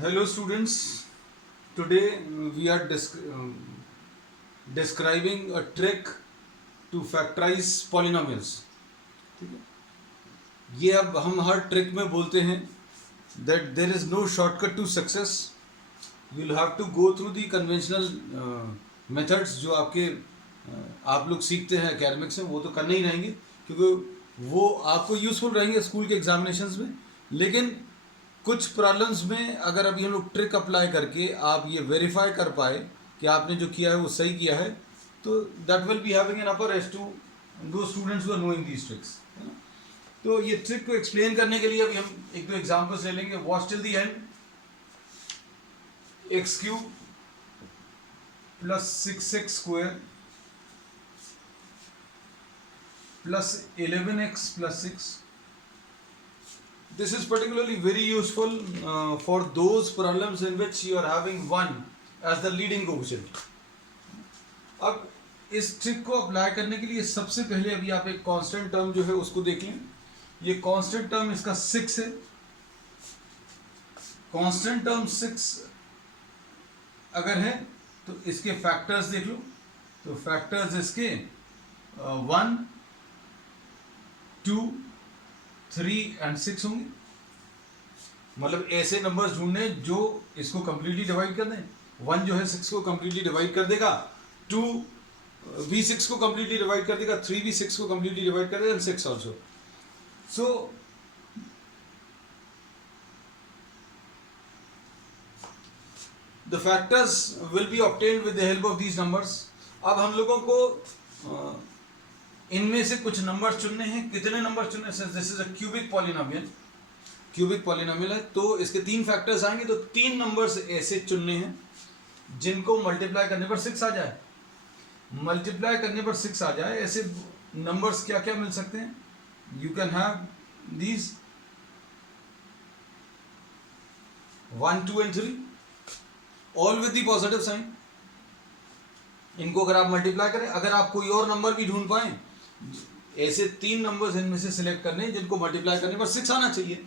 Hello students, today we are describing a trick to factorize polynomials. ठीक है, ये अब हम हर ट्रिक में बोलते हैं that there is no shortcut to success. You will have to go through the conventional methods जो आप लोग सीखते हैं एकेडमिक्स में, वो तो करने ही रहेंगे क्योंकि वो आपको यूजफुल रहेंगे स्कूल के एग्जामिनेशंस में. लेकिन कुछ प्रॉब्लम्स में अगर अभी हम लोग ट्रिक अप्लाई करके आप ये वेरीफाई कर पाए कि आपने जो किया है वो सही किया है, तो that will be having an upper edge to दो students who are knowing these tricks. तो ये ट्रिक को एक्सप्लेन करने के लिए अभी हम एक दो एग्जांपल्स ले लेंगे. Watch till the and x cube plus 6x square plus 11x plus 6. This is particularly very useful for those problems in which you are having 1 as the leading coefficient. अब इस ट्रिक को apply करने के लिए सबसे पहले अभी आप एक कांस्टेंट टर्म जो है उसको देख लें. ये कांस्टेंट टर्म इसका 6 है. कांस्टेंट टर्म 6 अगर है तो इसके फैक्टर्स देख लो. तो फैक्टर्स इसके 1, 2, 3 एंड 6 होंगे. मतलब ऐसे नंबर्स ढूंढने जो इसको कंप्लीटली डिवाइड कर दें. 1 जो है 6 को कंप्लीटली डिवाइड कर देगा, 2 भी 6 को कंप्लीटली डिवाइड कर देगा, 3 भी 6 को कंप्लीटली डिवाइड कर देगा, and 6 also. So the factors will be obtained with the help of these numbers. अब हम लोगों को इनमें से कुछ नंबर्स चुनने हैं. कितने नंबर चुनने हैं? This is a cubic polynomial. Cubic polynomial है तो इसके 3 फैक्टर्स आएंगे. तो 3 नंबर्स ऐसे चुनने हैं जिनको मल्टीप्लाई करने पर 6 आ जाए. मल्टीप्लाई करने पर 6 आ जाए ऐसे नंबर्स क्या क्या मिल सकते हैं? You can have these 1, 2 and 3 all with the positive sign. इनको अगर आप मल्टीप्लाई करें, अगर आप कोई और नंबर भी ढूंढ पाए, ऐसे 3 नंबर्स इनमें से सिलेक्ट करने जिनको मल्टीप्लाई करने पर 6 आना चाहिए.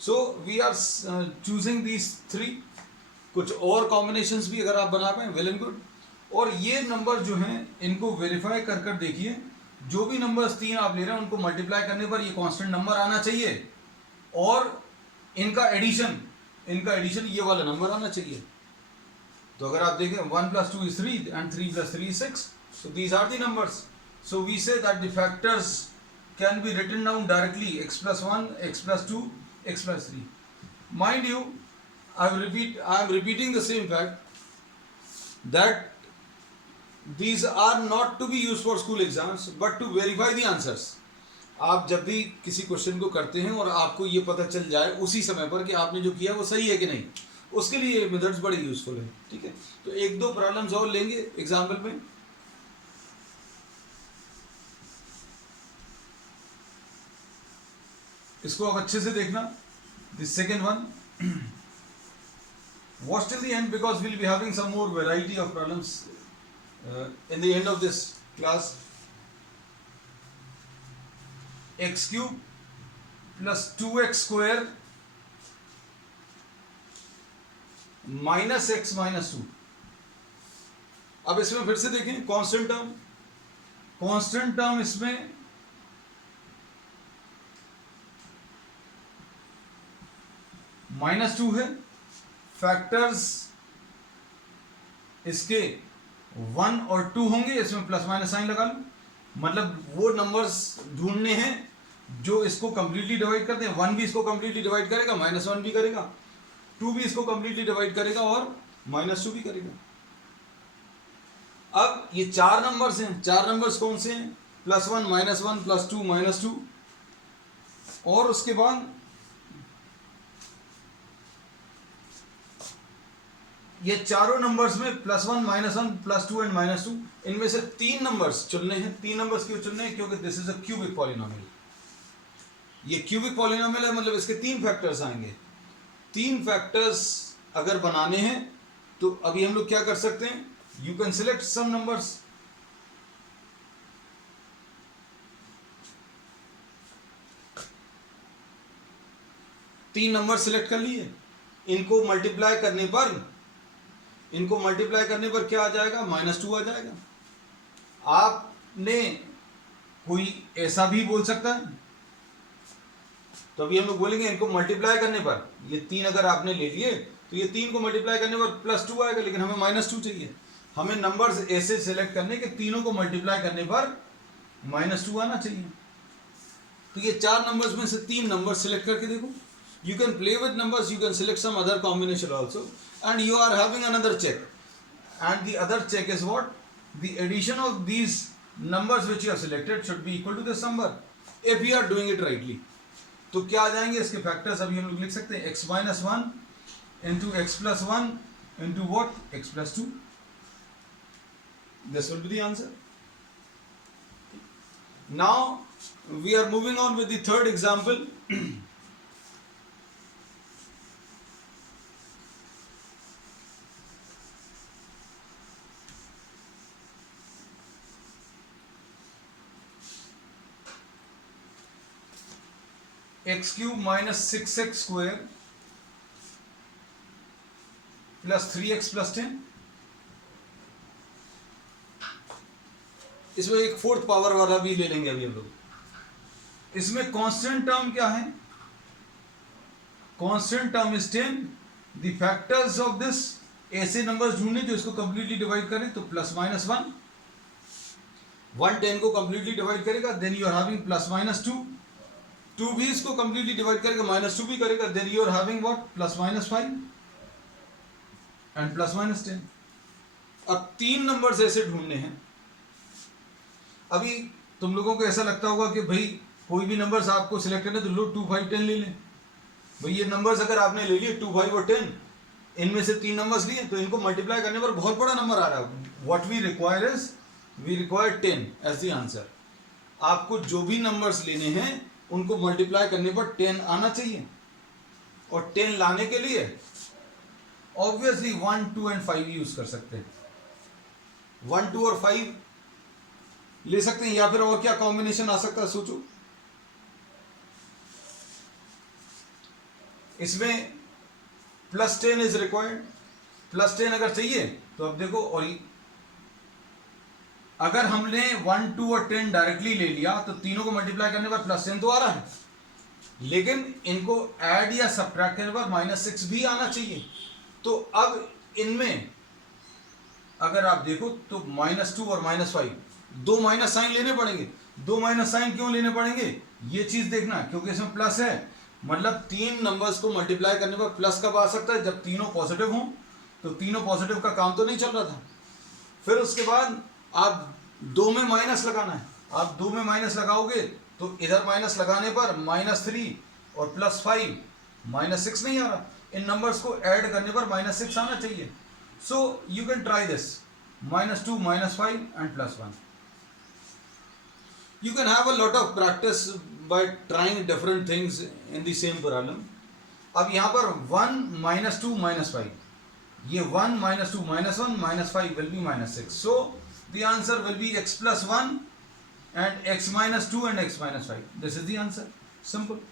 So we are choosing these 3. कुछ और कॉम्बिनेशंस भी अगर आप बना पाए, वेल एंड गुड. और ये नंबर जो हैं इनको वेरीफाई कर कर देखिए. जो भी नंबर्स 3 आप ले रहे हैं उनको मल्टीप्लाई करने पर ये कांस्टेंट नंबर आना चाहिए और इनका एडिशन ये वाला नंबर आना चाहिए. तो अगर आप देखें 1 + 2 is 3 and 3 + 3 is 6. So these are the numbers. So we say that the factors can be written down directly: x + 1, x + 2, x + 3. Mind you, I am repeating the same fact that these are not to be used for school exams but to verify the answers. आप जब भी किसी question को करते हैं और आपको ये पता चल जाए उसी समय पर कि आपने जो किया वो सही है कि नहीं, उसके लिए ये मेथड्स बड़ी यूजफुल है. ठीक है, तो एक दो प्रॉब्लम्स और लेंगे एग्जाम्पल में. इसको आप अच्छे से देखना. The second one, watch till the end because will be having some more variety of problems in the end of this class. x³ + 2x² -x - 2. अब इसमें फिर से देखें कांस्टेंट टर्म इसमें -2 है. फैक्टर्स इसके 1 और 2 होंगे. इसमें प्लस माइनस साइन लगा लो. मतलब वो नंबर्स ढूंढने हैं जो इसको कंप्लीटली डिवाइड करते हैं. 1 भी इसको कंप्लीटली डिवाइड करेगा, -1 भी करेगा, 2 भी इसको कंप्लीटली डिवाइड करेगा और -2 भी करेगा. अब ये 4 नंबर्स हैं. 4 नंबर्स कौन से हैं? +1, -1, +2, -2. और उसके बाद ये चारों नंबर्स में +1, -1, +2 एंड -2. इनमें से 3 नंबर्स चुनने हैं. 3 नंबर्स क्यों चुनने हैं? क्योंकि this is a cubic polynomial. ये क्यूबिक पॉलिनोमियल है, मतलब इसके 3 फैक्टर्स आएंगे. 3 फैक्टर्स अगर बनाने हैं तो अभी हम लोग क्या कर सकते हैं? You can select some numbers. तीन नंबर सिलेक्ट कर लिए. इनको मल्टीप्लाई करने पर क्या आ जाएगा, -2 आ जाएगा। आपने कोई ऐसा भी बोल सकता है, तो अभी हम लोग बोलेंगे इनको मल्टीप्लाई करने पर, ये 3 अगर आपने ले लिए तो ये 3 को मल्टीप्लाई करने पर +2 आएगा, लेकिन हमें -2 चाहिए। हमें नंबर्स ऐसे सिलेक्ट करने के तीनों को मल्टीप्लाई करने पर -2 आना चाहिए। तो ये 4 नंबर्स में से 3 नंबर सिलेक्ट करके देखो। You can play with numbers, you can select some other combination also, and you are having another check, and the other check is what, the addition of these numbers which you have selected should be equal to this number if you are doing it rightly। तो क्या आ जाएंगे इसके factors, अभी हम लोग लिख सकते हैं x minus 1 into x plus 1 into what, x plus 2। this will be the answer। now we are moving on with the third example। x cube minus 6x square plus 3x plus 10। इसमें एक 4th power वाला भी ले लेंगे अभी हम लोग। इसमें कांस्टेंट टर्म क्या है, constant term is 10। The factors of this, ऐसे नंबर्स ढूंढने जो इसको कंप्लीटली डिवाइड करें, तो +-1, 1 10 को कंप्लीटली डिवाइड करेगा, देन यू आर हैविंग +-2, 2 भी इसको कंप्लीटली डिवाइड करेगा, -2 भी करेगा, then you are having what, +-5 and +-10। अब 3 नंबर्स ऐसे ढूंढने हैं। अभी तुम लोगों को ऐसा लगता होगा कि भाई कोई भी नंबर्स आपको सिलेक्ट करना है तो लो 2 5 10 ले लें। भाई ये नंबर्स अगर आपने ले लिए 2 5 और 10, इनमें से 3 नंबर्स लिए तो इनको मल्टीप्लाई करने पर बहुत बड़ा नंबर आ रहा है। What we require is, we require 10 as the answer. आपको जो भी नंबर्स लेने हैं उनको मल्टीप्लाई करने पर 10 आना चाहिए, और 10 लाने के लिए ऑब्वियसली 1 2 एंड 5 यूज कर सकते हैं। 1 2 और 5 ले सकते हैं, या फिर और क्या कॉम्बिनेशन आ सकता है सोचो। इसमें +10 इज रिक्वायर्ड, +10 अगर चाहिए तो अब देखो, और अगर हमने 1 2 और 10 डायरेक्टली ले लिया तो तीनों को मल्टीप्लाई करने पर +10 तो आ रहा है, लेकिन इनको ऐड या सब्ट्रैक्ट करने पर -6 भी आना चाहिए। तो अब इनमें अगर आप देखो तो -2 और -5, 2 माइनस साइन लेने पड़ेंगे। 2 माइनस साइन क्यों लेने पड़ेंगे, ये चीज देखना, क्योंकि इसमें प्लस है, मतलब 3 नंबर्स को मल्टीप्लाई करने पर प्लस कब आ सकता है, जब तीनों पॉजिटिव हों। तो तीनों पॉजिटिव का काम तो नहीं चल रहा था। फिर उसके बाद आप 2 में माइनस लगाना है। आप 2 में माइनस लगाओगे तो इधर माइनस लगाने पर -3 और +5, -6 नहीं आ रहा। इन नंबर्स को ऐड करने पर -6 आना चाहिए। So you can try this, -2 -5 and +1। You can have a lot of practice by trying different things in the same problem। अब यहाँ पर 1 -2 -5, ये 1 -2 -1 -5 will be -6। So the answer will be x plus 1 and x minus 2 and x minus 5। This is the answer, simple।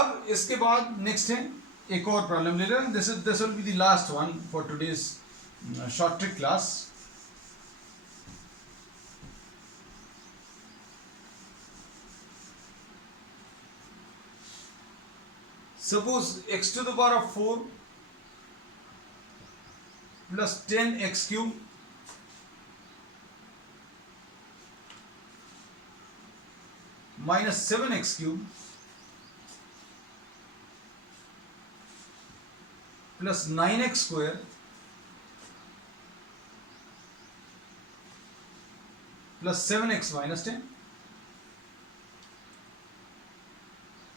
अब इसके बाद next है एक और प्रॉब्लम ले लें। This will be the last one for today's short trick class। Suppose x to the power of 4 plus 10x cube minus 7x cube plus 9x square plus 7x minus 10।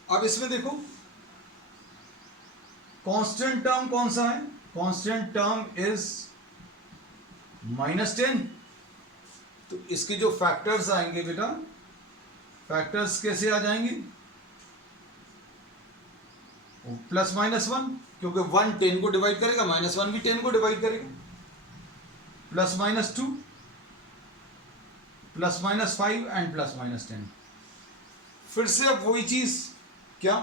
अब इसमें देखो constant term कौन सा है, constant term is -10। तो इसके जो factors आएंगे बेटा, फैक्टर्स कैसे आ जाएंगे, +-1, क्योंकि 1 10 को डिवाइड करेगा, -1 भी 10 को डिवाइड करेगा, +-2, +-5 एंड +-10। फिर से अब वही चीज, क्या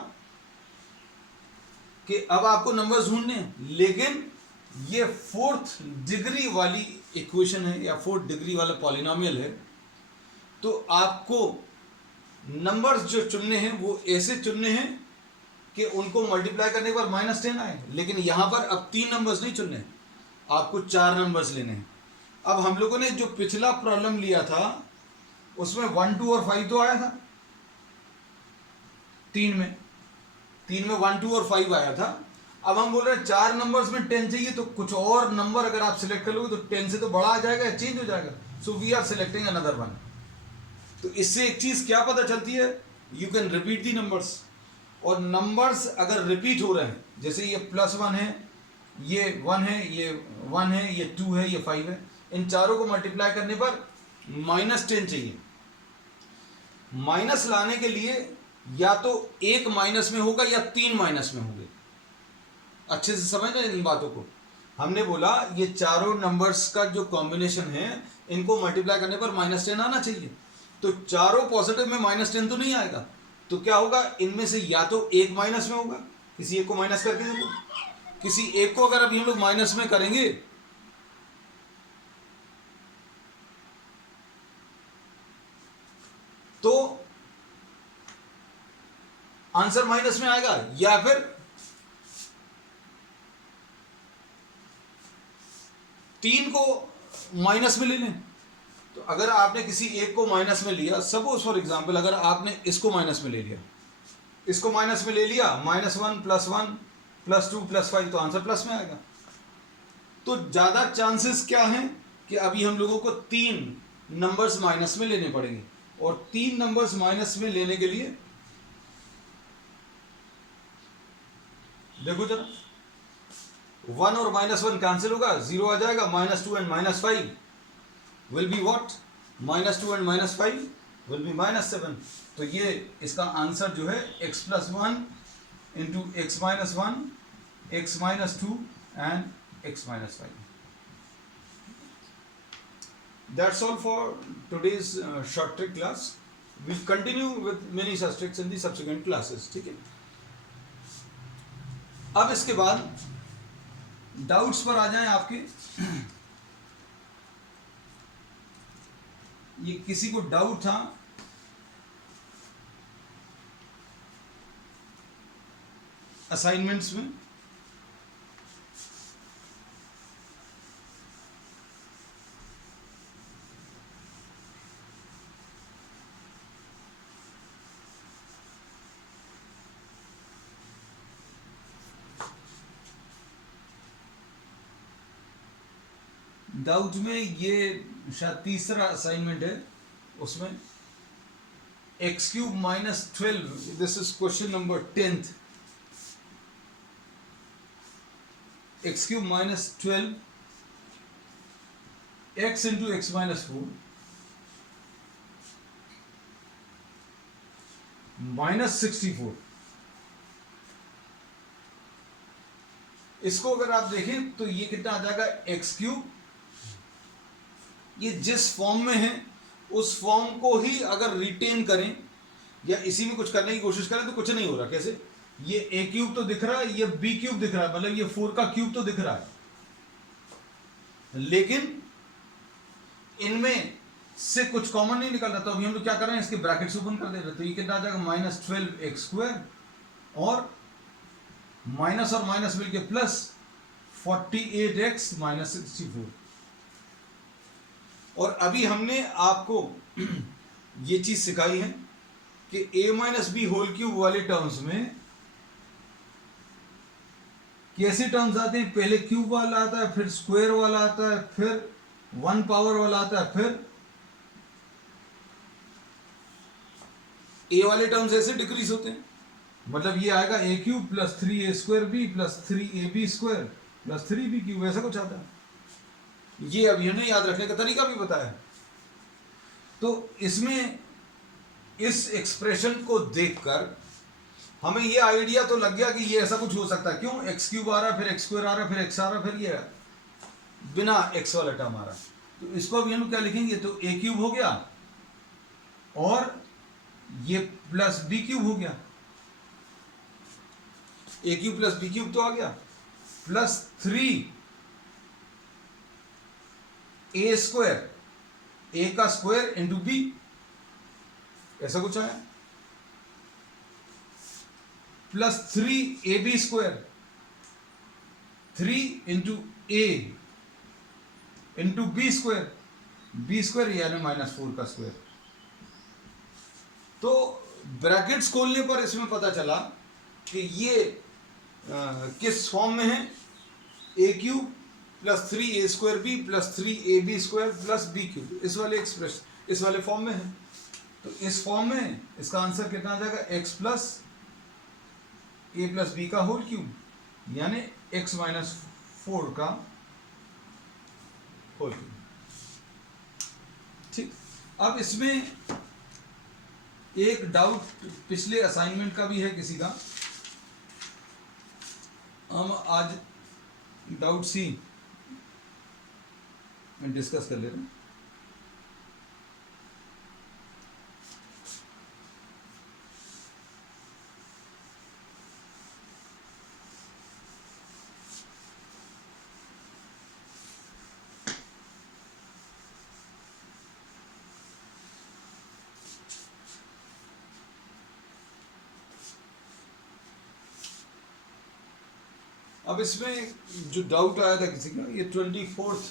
कि अब आपको नंबर्स ढूंढने हैं, लेकिन ये 4th डिग्री वाली इक्वेशन है या 4th डिग्री वाला पॉलिनोमियल है, तो आपको नंबर्स जो चुनने हैं वो ऐसे चुनने हैं कि उनको मल्टीप्लाई करने के बाद -10 आए। लेकिन यहां पर अब 3 नंबर्स नहीं चुनने, आपको 4 नंबर्स लेने हैं। अब हम लोगों ने जो पिछला प्रॉब्लम लिया था उसमें 1, 2 और 5 तो आया था, 3 में 1, 2 और 5 आया था। अब हम बोल रहे हैं 4 नंबर्स में 10 चाहिए, तो कुछ और नंबर अगर आप सिलेक्ट कर लोगे तो 10 से तो बड़ा आ जाएगा या चेंज हो जाएगा। So we are selecting another one. तो इससे एक चीज क्या पता चलती है, you can repeat the numbers. और नंबर्स अगर रिपीट हो रहे हैं, जैसे ये +1 है, ये 1 है, ये 1 है, ये 2 है, ये 5 है, इन चारों को मल्टीप्लाई करने पर -10 चाहिए। माइनस लाने के लिए या तो एक माइनस में होगा या 3 माइनस में होंगे। अच्छे से समझ रहे इन बातों को। हमने बोला ये चारों नंबर्स का जो कॉम्बिनेशन है, इनको मल्टीप्लाई करने पर -10 आना चाहिए। तो चारों पॉजिटिव में -10 तो नहीं आएगा, तो क्या होगा, इनमें से या तो एक माइनस में होगा, किसी एक को माइनस करके देखो, किसी एक को अगर अभी हम लोग माइनस में करेंगे तो आंसर माइनस में आएगा, या फिर 3 को माइनस में ले लें। तो अगर आपने किसी एक को माइनस में लिया, सपोज फॉर एग्जांपल अगर आपने इसको माइनस में ले लिया, इसको माइनस में ले लिया, -1 +1 +2 +5, तो आंसर प्लस में आएगा। तो ज्यादा चांसेस क्या हैं कि अभी हम लोगों को 3 नंबर्स माइनस में लेने पड़ेंगे। और 3 नंबर्स माइनस में लेने के लिए देखो जरा, 1 और -1 कैंसिल होगा, 0 आ जाएगा, -2 and -5 will be what? -2 and -5 will be -7। तो ये इसका आंसर जो है x + 1 into x - 1, x - 2 and x - 5। That's all for today's short trick class. We'll continue with many such tricks in the subsequent classes. ठीक है, अब इसके बाद डाउट्स पर आ जाएं आपके। ये किसी को डाउट था असाइनमेंट्स में, डाउट में ये शायद तीसरा असाइनमेंट है, उसमें x³ - 12, this is question number 10th। x³ - 12 x into x - 4 -64। इसको अगर आप देखें तो ये कितना आ जाएगा, x³, ये जिस फॉर्म में है उस फॉर्म को ही अगर रिटेन करें या इसी में कुछ करने की कोशिश करें तो कुछ नहीं हो रहा। कैसे, ये a³ तो दिख रहा है, ये b³ दिख रहा है, मतलब ये 4 का क्यूब तो दिख रहा है, लेकिन इनमें से कुछ कॉमन नहीं निकल रहा। तो अभी हम लोग क्या कर रहे हैं, इसके ब्रैकेट्स ओपन कर दे रहे हैं। तो ये कितना आ जाएगा, -12x² और माइनस और माइनस मिलके प्लस 48x - 64। और अभी हमने आपको ये चीज सिखाई है कि a - b होल क्यूब वाले टर्म्स में कैसे टर्म्स आते हैं, पहले क्यूब वाला आता है, फिर स्क्वायर वाला आता है, फिर 1 पावर वाला आता है, फिर a वाले टर्म्स ऐसे डिक्रीज होते हैं। मतलब ये आएगा a³ + 3a² b + 3ab² + 3b³, ऐसा कुछ आता है। ये अभी हमें याद रखने का तरीका भी बताया। तो इसमें इस एक्सप्रेशन को देखकर हमें ये आइडिया तो लग गया कि ये ऐसा कुछ हो सकता है। क्यों, x³ आ रहा है, फिर x² आ रहा है, फिर x आ रहा है, फिर ये बिना x वाला टर्म आ रहा है। तो इसको अभी हम क्या लिखेंगे, तो a³ हो गया और ये +b³ हो गया। ए क्यूब प्लस बी क्यूब तो आ गया, प्लस 3a², ए का स्क्वायर इंटू बी, ऐसा कुछ आया, प्लस 3ab², 3 इंटू ए इंटू बी² यानी -4 का स्क्वायर। तो ब्रैकेट्स खोलने पर इसमें पता चला कि ये किस फॉर्म में है, a cube plus 3a² plus 3ab² plus b³, इस वाले फॉर्म में है। तो इस फॉर्म में इसका आंसर कितना आ जाएगा, x plus a plus b का होल क्यूब, यानी x माइनस 4 का होल क्यूब। ठीक, अब इसमें एक डाउट पिछले असाइनमेंट का भी है किसी का, हम आज डाउट सी में डिस्कस कर ले रहे हैं। अब इसमें जो डाउट आया था किसी का, ये 24th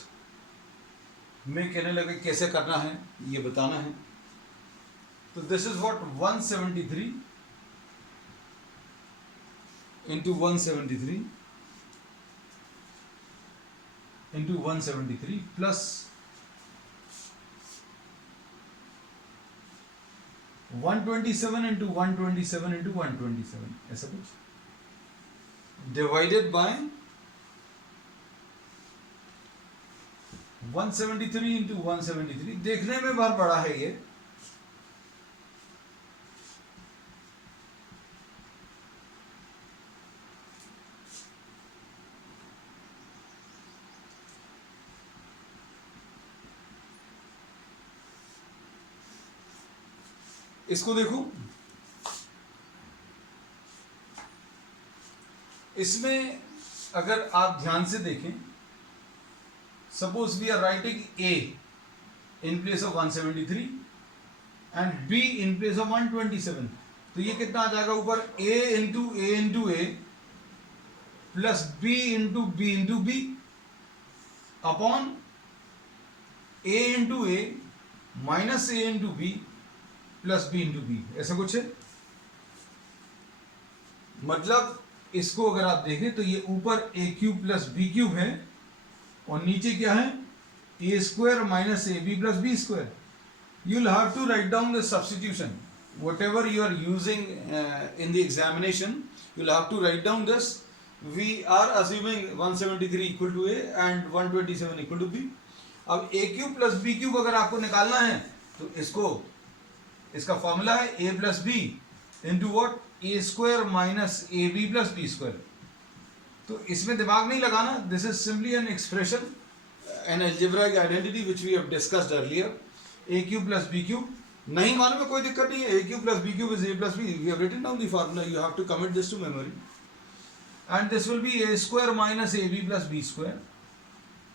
में कहने लगे कैसे करना है, ये बताना है। तो this is what 173 into 173 into 173 plus 127 into 127 into 127, ऐसा कुछ, डिवाइडेड बाय 173 इंटू 173। देखने में बहुत बड़ा है ये, इसको देखो, इसमें अगर आप ध्यान से देखें, suppose we are writing a in place of 173 and b in place of 127, तो ये कितना आ जाएगा ऊपर, a into A plus b into B upon a into A minus a into B plus b into B, ऐसा कुछ है। मतलब इसको अगर आप देखें तो ये ऊपर a³ प्लस b³ है और नीचे क्या है, a² minus ab plus b²। You will have to write down the substitution, whatever you are using in the examination, you will have to write down this. We are assuming 173 equal to a and 127 equal to b. अब a³ plus b³ अगर आपको निकालना है तो इसका formula है a plus B into what, a² minus ab plus b²। तो इसमें दिमाग नहीं लगाना, this is simply an expression, an algebraic identity which we have discussed earlier. a³ plus b³ नहीं मालूम है, कोई दिक्कत नहीं है, a³ plus b³ is a plus b, we have written down the formula, you have to commit this to memory, and this will be a² minus ab plus b²।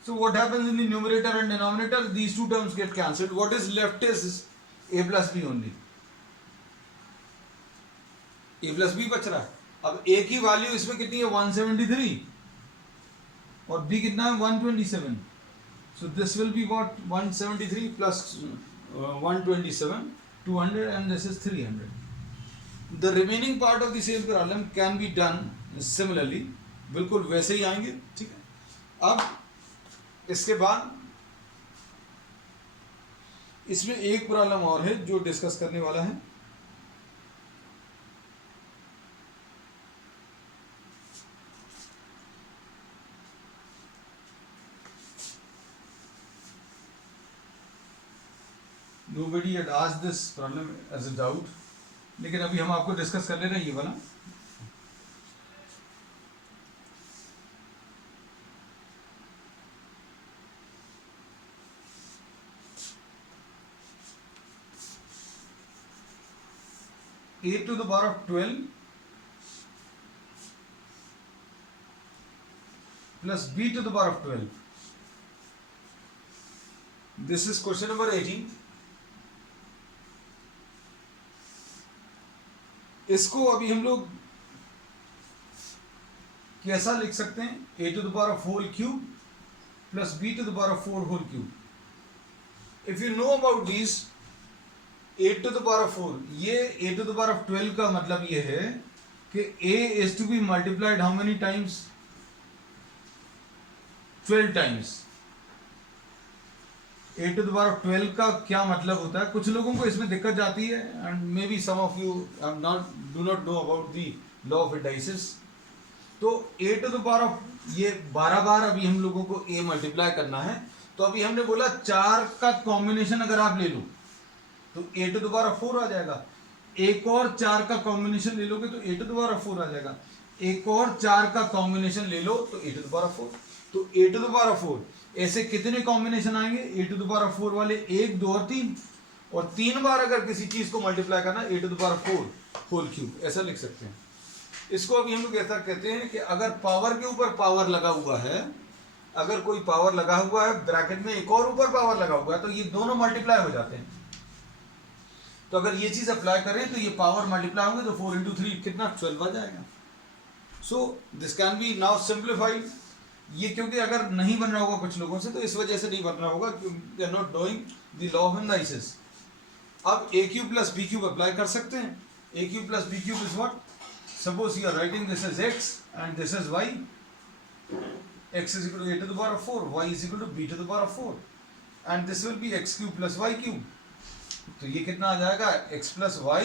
So what happens in the numerator and denominator? These two terms get cancelled. What is left is a plus b only. a plus b बच रहा है। अब a की value इसमें कितनी है, 173, और b कितना है, 127. So this will be what, 173 plus 127, 200, and this is 300. The remaining part of the same problem can be done similarly. बिल्कुल वैसे ही आएंगे, ठीक है। अब इसके बाद इसमें एक प्रॉब्लम और है जो डिस्कस करने वाला है। Nobody had asked this problem as a doubt, लेकिन अभी हम आपको डिस्कस कर ले रहे हैं ये वाला। a to the power of 12 plus b to the power of 12. This is question number 18. इसको अभी हम लोग कैसा लिख सकते हैं? a to the power of whole cube plus b to the power of 4 whole cube. If you know about these, a to the power of 4, ये a to the power of 12 का मतलब ये है कि a is to be multiplied how many times? 12 times. a to the power of 12 का क्या मतलब होता है? कुछ लोगों को इसमें दिक्कत जाती है, and maybe some of you do not know about the law of indices. तो a to the power of ये 12 बार अभी हम लोगों को a मल्टीप्लाई करना है. तो अभी हमने बोला 4 का कॉम्बिनेशन अगर आप ले लो तो a to the power of 4 आ जाएगा. एक और 4 का कॉम्बिनेशन ले लोगे तो a to the power of 4 आ जाएगा. एक और 4 का कॉम्बिनेशन ले लो तो a to the power of 4. तो a to the power of 4 ऐसे कितने कॉम्बिनेशन आएंगे? a to the power of 4 वाले 1, 2 और 3. और 3 बार अगर किसी चीज को मल्टीप्लाई करना a to the power of 4 whole cube, ऐसा लिख सकते हैं. इसको अभी हम लोग ऐसा कहते हैं कि अगर पावर के ऊपर पावर लगा हुआ है, अगर कोई पावर लगा हुआ है, ब्रैकेट में एक और ऊपर पावर लगा हुआ है, तो ये दोनों मल्टीप्लाई हो जाते हैं. तो अगर ये चीज अप्लाई करें तो ये पावर मल्टीप्लाई होंगे तो 4 into 3 कितना? 12 आ जाएगा. So this can be now simplified. ये क्योंकि अगर नहीं बन रहा होगा कुछ लोगों से, तो इस वजह से नहीं बन रहा होगा, they are not doing the law of indices. अब a cube plus b cube apply कर सकते हैं. a cube plus b cube is what? Suppose you are writing this is x and this is y. x is equal to a to the power of 4, y is equal to b to the power of 4, and this will be x cube plus y cube. तो ये कितना आ जाएगा? x plus y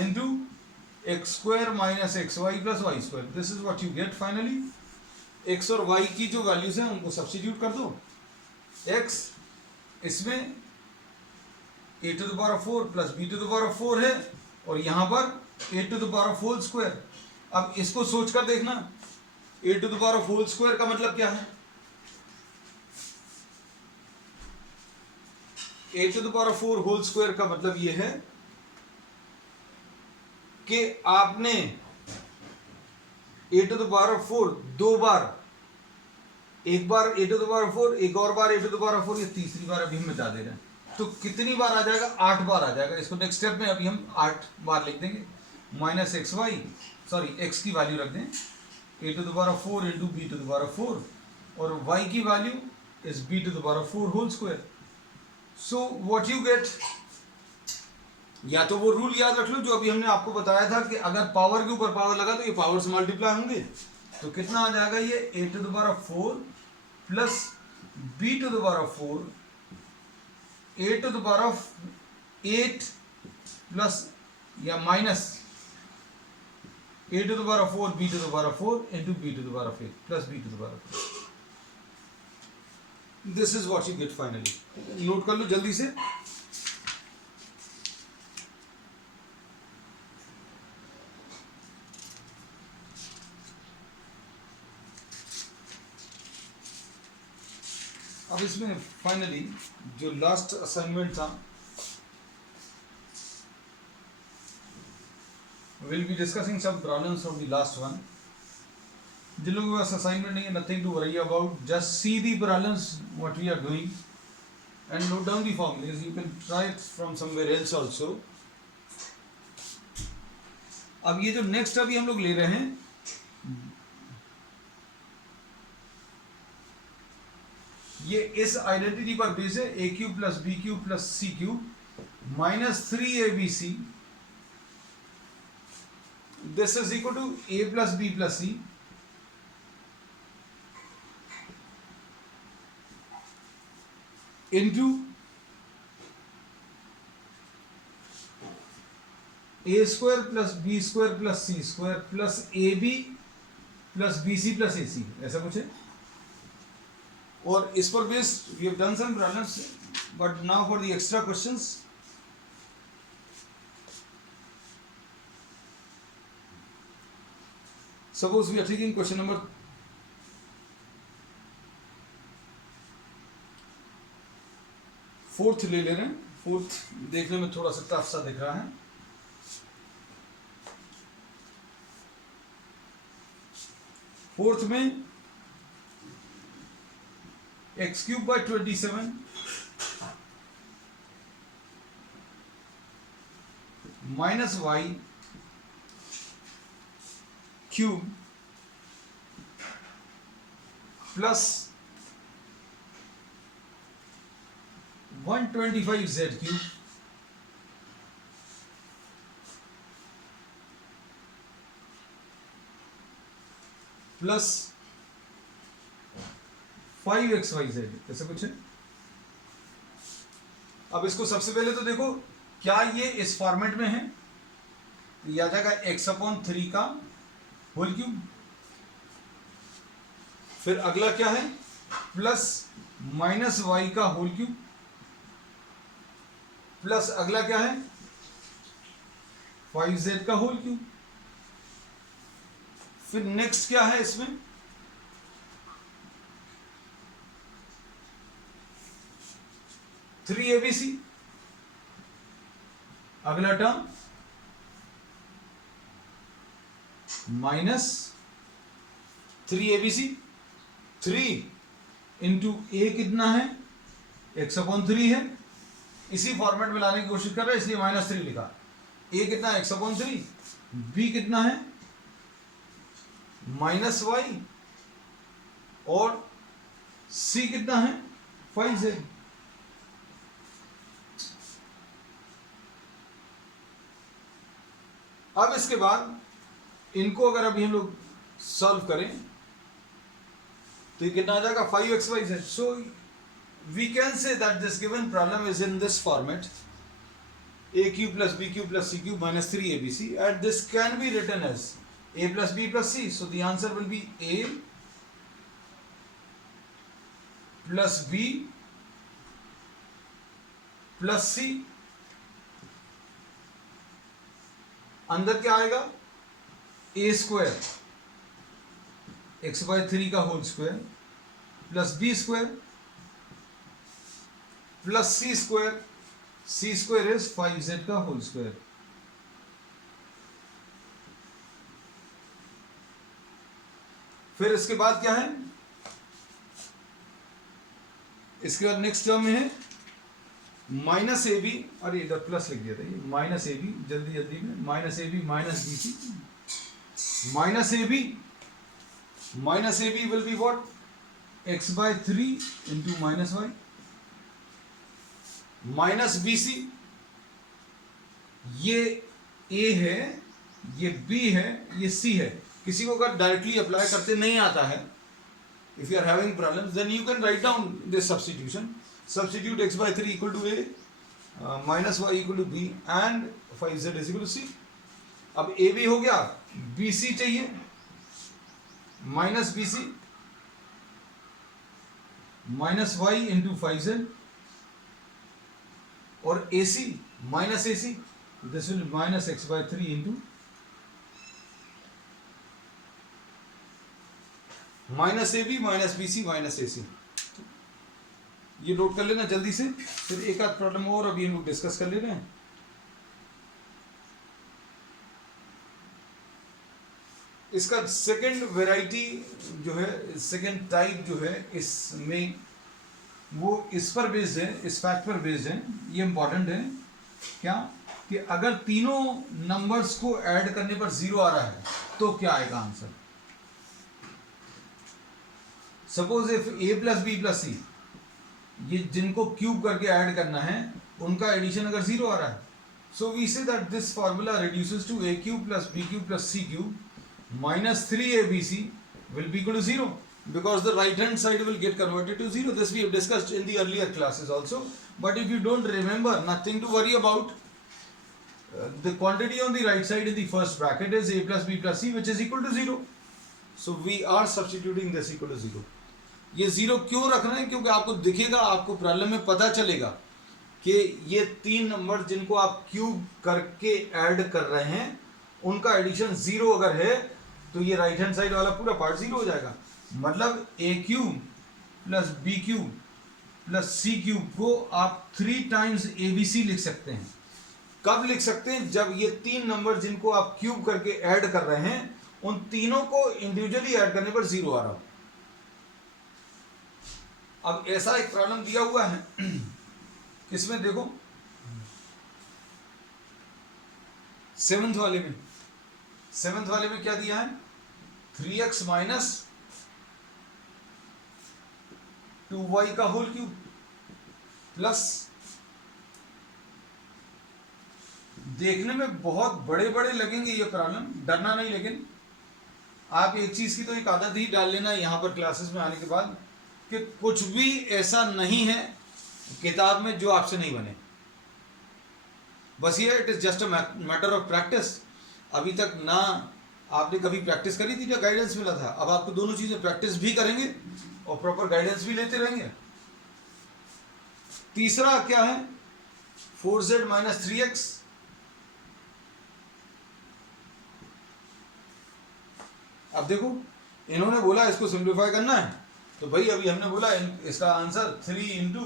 into x square minus xy plus y square. This is what you get finally. x और y की जो values हैं उनको सब्स्टिट्यूट कर दो. x इसमें a to the power of 4 plus b to the power of 4 है, और यहाँ पर a to the power of whole square. अब इसको सोच कर देखना, a to the power of whole square का मतलब क्या है? a to the power of 4 whole square का मतलब ये है कि आपने a to the power of 4 दो बार, एक बार a to the power of 4, एक और बार a to the power of 4, ये तीसरी बार अभी हम मिटा दे रहे हैं. तो कितनी बार आ जाएगा? 8 बार आ जाएगा. इसको नेक्स्ट स्टेप में अभी हम 8 बार लिख देंगे. Minus X Y, sorry x की वैल्यू रख दें a to the power of 4 into b to the power of 4, और y की value is b to the power of 4 whole square. So what you get, या तो वो rule याद रख लो जो अभी हमने आपको बताया था कि अगर पावर के ऊपर पावर लगा तो ये पावर से मल्टीप्लाई होंगे. तो कितना आ जाएगा? ये a to the power of 4 plus b to the power of 4, a to the power of 8 plus या minus a to the power of 4 b to the power of 4 into b to the power of 8 plus b to the power of 8. This is what you get finally. Note कर लो जल्दी से. अब इसमें finally जो last assignment था, will be discussing some problems from the last one. जिन लोगों के पास असाइनमेंट नहीं है, nothing to worry about, just see the problems what we are doing and note down the formulas. You can try it from somewhere else also. अब ये जो next अभी हम लोग ले रहे हैं, ये इस आइडेंटिटी पर बेस है. a cube plus b cube plus c cube minus 3abc. This is equal to a plus b plus c into a square plus b square plus c square plus ab plus bc plus ac, ऐसा कुछ है. और इस पर based we have done some problems, but now for the extra questions. Suppose we are taking question number 4 ले रहे हैं. 4 देखने में थोड़ा सा टफ सा दिख रहा है. फोर्थ में X cube by 27 minus Y cube plus 125 Z cube plus 5xyz, ऐसा कुछ है। अब इसको सबसे पहले तो देखो क्या ये इस फॉर्मेट में है, तो ये आ जाएगा x/3 का होल क्यूब। फिर अगला क्या है, प्लस माइनस वाई का होल क्यूब, प्लस अगला क्या है 5z का होल क्यूब। फिर नेक्स्ट क्या है इसमें, थ्री ABC, अगला टर्म माइनस 3ABC, 3 इंटू ए कितना है x/3 है, इसी फॉर्मेट में लाने की कोशिश कर रहे हैं इसलिए -3 लिखा। ए कितना है x/3, बी कितना है -y और सी कितना है 5z। अब इसके बाद इनको अगर अभी हम लोग सॉल्व करें तो ये कितना आ जाएगा 5xyz। So we can say that this given problem is in this format a³ + b³ + c³ - 3abc, and this can be written as a + b + c. So the answer will be a + b + c। अंदर क्या आएगा, a² x/3 का whole square plus b² plus c², c² is 5z का whole square. फिर इसके बाद क्या है, इसके बाद नेक्स्ट टर्म में है -ab, अरे इधर प्लस लिख दिया था ये, -ab जल्दी जल्दी में, -ab -bc, -ab will be what x/3 into -y -bc, ये a है, ये b है, ये c है। किसी को अगर डायरेक्टली अप्लाई करते नहीं आता है, if you are having problems, then you can write down this substitution. Substitute x/3 equal to a, -y equal to b and 5z is equal to c. अब a भी हो गया, bc चाहिए, -bc -y into 5z और ac -ac, this will -x/3 into -ab -bc -ac। ये note कर लेना जल्दी से, फिर एक आध प्रॉब्लम और अभी हम लोग डिस्कस कर ले रहे हैं। इसका सेकंड वैरायटी जो है, सेकंड टाइप जो है इसमें, वो इस पर बेस्ड है, इस फैक्ट पर बेस्ड है। ये इंपॉर्टेंट है क्या, कि अगर तीनों नंबर्स को ऐड करने पर 0 आ रहा है तो क्या आएगा answer. Suppose if a + b + c, ये जिनको क्यूब करके ऐड करना है उनका एडिशन अगर 0 आ रहा है, so we say that this formula reduces to a³ + b³ + c³ -3abc will be equal to 0 because the right hand side will get converted to 0. This we have discussed in the earlier classes also, but if you don't remember, nothing to worry about. The quantity on the right side in the first bracket is a + b + c, which is equal to 0. So we are substituting this equal to 0. ये 0 क्यों रख रहे हैं, क्योंकि आपको दिखेगा, आपको problem में पता चलेगा कि ये तीन नंबर जिनको आप क्यूब करके ऐड कर रहे हैं उनका एडिशन 0 अगर है तो ये राइट हैंड साइड वाला पूरा पार्ट 0 हो जाएगा। मतलब a³ + b³ + c³ को आप 3 टाइम्स abc लिख सकते हैं। कब लिख सकते हैं, जब ये तीन नंबर जिनको आप क्यूब करके ऐड कर रहे हैं उन तीनों को इंडिविजुअली ऐड करने पर 0 आ रहा हो। अब ऐसा एक प्रॉब्लम दिया हुआ है, किसमें देखो, 7th वाले में क्या दिया है, 3x माइनस 2y का होल क्यूब प्लस, देखने में बहुत बड़े बड़े लगेंगे ये प्रॉब्लम, डरना नहीं, लेकिन आप एक चीज की तो एक आदत ही डाल लेना यहाँ पर क्लासेस में आने के बाद कि कुछ भी ऐसा नहीं है किताब में जो आपसे नहीं बने। बस ये it is just a matter of practice. अभी तक ना आपने कभी प्रैक्टिस करी थी, जो गाइडेंस मिला था, अब आपको दोनों चीजें प्रैक्टिस भी करेंगे और प्रॉपर गाइडेंस भी लेते रहेंगे। तीसरा क्या है, 4z माइनस 3x। अब देखो इन्होंने बोला इसको सिंप्लीफाई करना है, तो भाई अभी हमने बोला इसका answer 3 into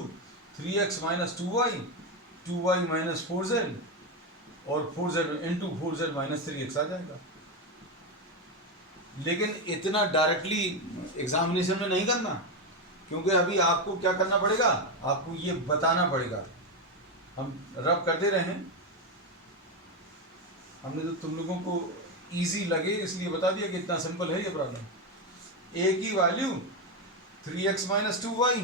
3x minus 2y, 2y minus 4z और 4z into 4z minus 3x आ जाएगा। लेकिन इतना डायरेक्टली एग्जामिनेशन में नहीं करना, क्योंकि अभी आपको क्या करना पड़ेगा, आपको ये बताना पड़ेगा। हम रब करते रहे, हमने तो तुम लोगों को इजी लगे इसलिए बता दिया कि इतना सिंपल है ये प्रॉब्लम। a की वैल्यू 3x माइनस 2y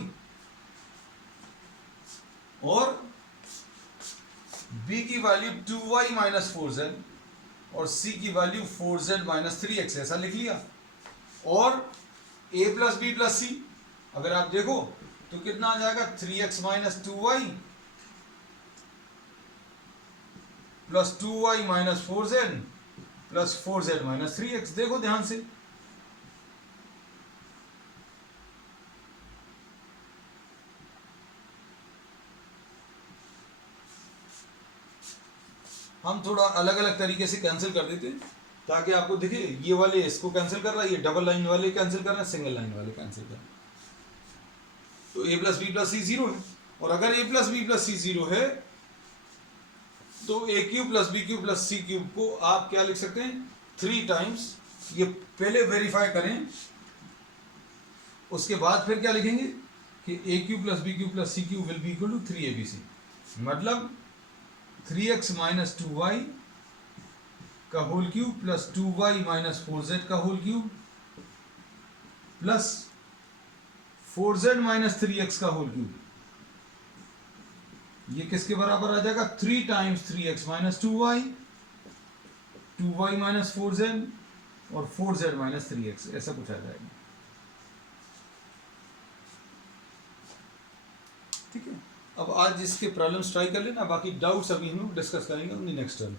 और b की वैल्यू 2y माइनस 4z और c की वैल्यू 4z माइनस 3x, ऐसा लिख लिया। और a प्लस बी प्लस सी अगर आप देखो तो कितना आ जाएगा, 3x minus 2y plus 2y minus 4z plus 4z minus 3x। देखो ध्यान से, हम थोड़ा अलग अलग तरीके से कैंसिल कर देते ताकि आपको दिखे, ये वाले इसको कैंसिल कर रहा है, ये डबल लाइन वाले कैंसिल कर रहे हैं, सिंगल लाइन वाले कैंसिल कर रहे हैं। तो a plus B plus C 0 है, और अगर a plus B plus C 0 है तो a cube plus B cube plus C cube को आप क्या लिख सकते हैं, 3 टाइम्स। ये पहले वेरीफाई करें, उसके बाद फिर क्या लिखेंगे कि a cube plus B cube plus C cube will be equal to 3abc, मतलब 3x माइनस 2y का whole cube plus 2y minus 4z का whole cube plus 4z minus 3x का होल क्यूब। ये किसके बराबर आ जाएगा, 3 times 3x minus 2y, 2y minus 4z और 4z minus 3x, ऐसा कुछ आ जाएगा। ठीक है, अब आज इसके प्रॉब्लम्स ट्राई कर लेना, बाकी डाउट्स अभी हम लोग डिस्कस करेंगे नेक्स्ट टर्म।